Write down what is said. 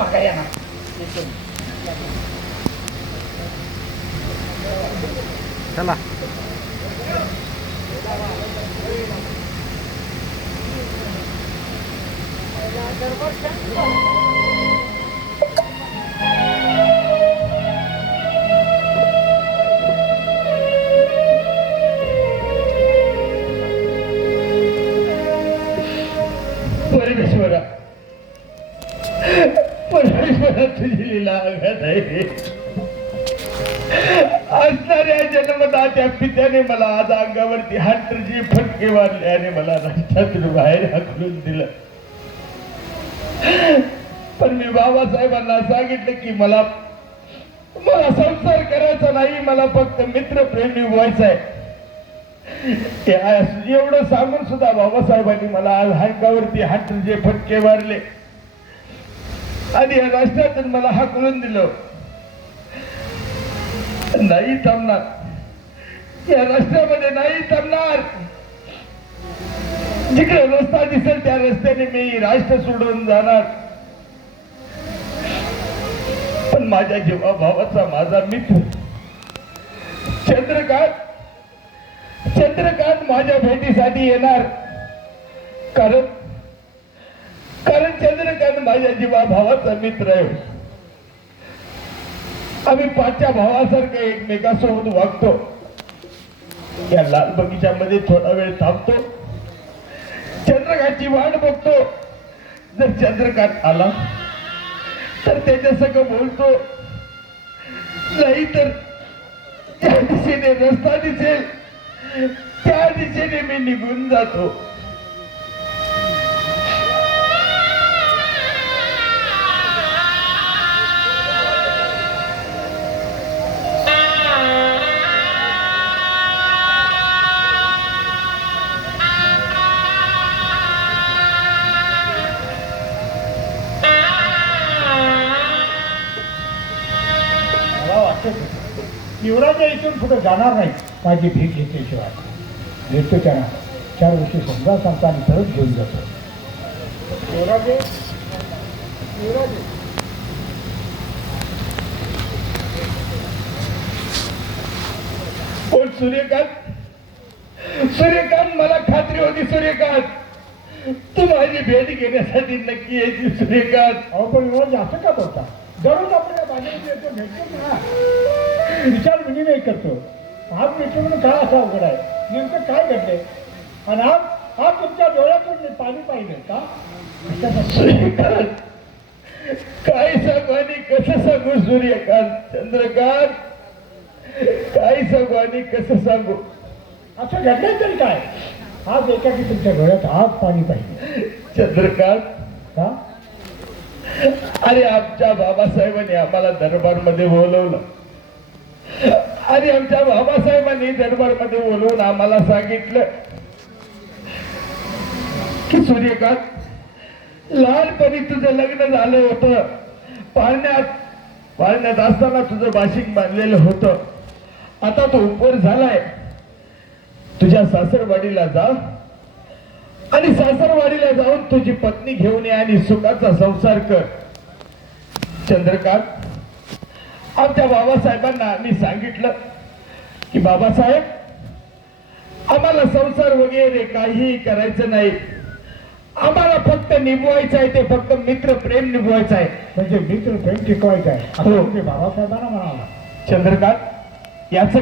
माघारी आणा. चला परमेश्वरा परमेश्वरा तुझी लीला अगाध आहे. असणाऱ्या जन्मदात्या पित्याने मला आज अंगावरती हातची फटके मारले आणि मला रस्त्यातून बाहेर हाकलून दिलं. पण मी बाबासाहेबांना सांगितलं की मला संसार करायचा नाही, मला फक्त मित्रप्रेमी व्हायचं आहे. एवढं सांगून सुद्धा बाबासाहेबांनी मला आज अंगावरती हातचे फटके मारले आणि या राष्ट्रातून मला हाकलून दिलं. नाही थांबणार, या राष्ट्रामध्ये नाही थांबणार. जिकडे रस्ता दिसेल त्या रस्त्याने मी राष्ट्र सोडून जाणार. पण माझ्या जीवा भावाचा माझा मित्र चंद्रकांत माझ्या भेटीसाठी येणार. कारण चंद्रकांत माझ्या जीवा भावाचा मित्र आहे. आम्ही पाचच्या भावासारखं एकमेकांसोबत वागतो. या लाल बगीच्यामध्ये थोडा वेळ थांबतो, चंद्रकांतची वाट बघतो. जर चंद्रकांत आला तर त्याच्या संग बोलतो, नाही तर त्या दिशेने रस्ता दिसेल त्या दिशेने मी निघून जातो. युवराजा इथून पुढे जाणार नाही माझी भीक घेतल्याशिवाय. भेटतो त्यांना 4 वर्षी समजा सांगता आणि परत घेऊन जातो. युवराजे युवराजे कोण? सूर्यकांत मला खात्री होती सूर्यकांत तू माझी भेट घेण्यासाठी नक्की यायची. सूर्यकांत अहो पण युवराज असं का बोलता? दररोज आपल्या बाजारात येतो, भेटतो ना, विचार विनिमय करतो. आज भेटतो म्हणून काय असं अवघड आहे? नेमकं काय घडलंय? आणि आज तुमच्या डोळ्यातून पाणी पाहिजे का? सूर्यकांत काय सांगू आणि कसं सांगू? सूर्यकांत चंद्रकांत काय सांगू आणि कसं सांगू? असं घडलंय तरी काय? आज एकाकी तुमच्या डोळ्यात आज पाणी पाहिजे. चंद्रकांत का? अरे आमच्या बाबासाहेबांनी आम्हाला दरबारमध्ये बोलवलं आणि आमच्या बाबासाहेबांनी दरबारमध्ये बोलवून आम्हाला सांगितलं की सूर्यकांत लहानपणी तुझं लग्न झालं होतं, पाळण्यात असताना तुझं बाशिंग बांधलेलं होतं. आता तो उपर झालाय. तुझ्या सासरवाडीला जा आणि सासरवाडीला जाऊन तुझी पत्नी घेऊन ये आणि सुखाचा संसार कर. चंद्रकांत आमच्या बाबासाहेबांना आम्ही सांगितलं की बाबासाहेब आम्हाला संसार वगैरे काहीही करायचं नाही, आम्हाला फक्त निभवायचं आहे, ते फक्त मित्रप्रेम निभवायचं आहे. म्हणजे मित्रप्रेम टिकवायचं आहे असं तुम्ही बाबासाहेबांना म्हणाला. चंद्रकांत याच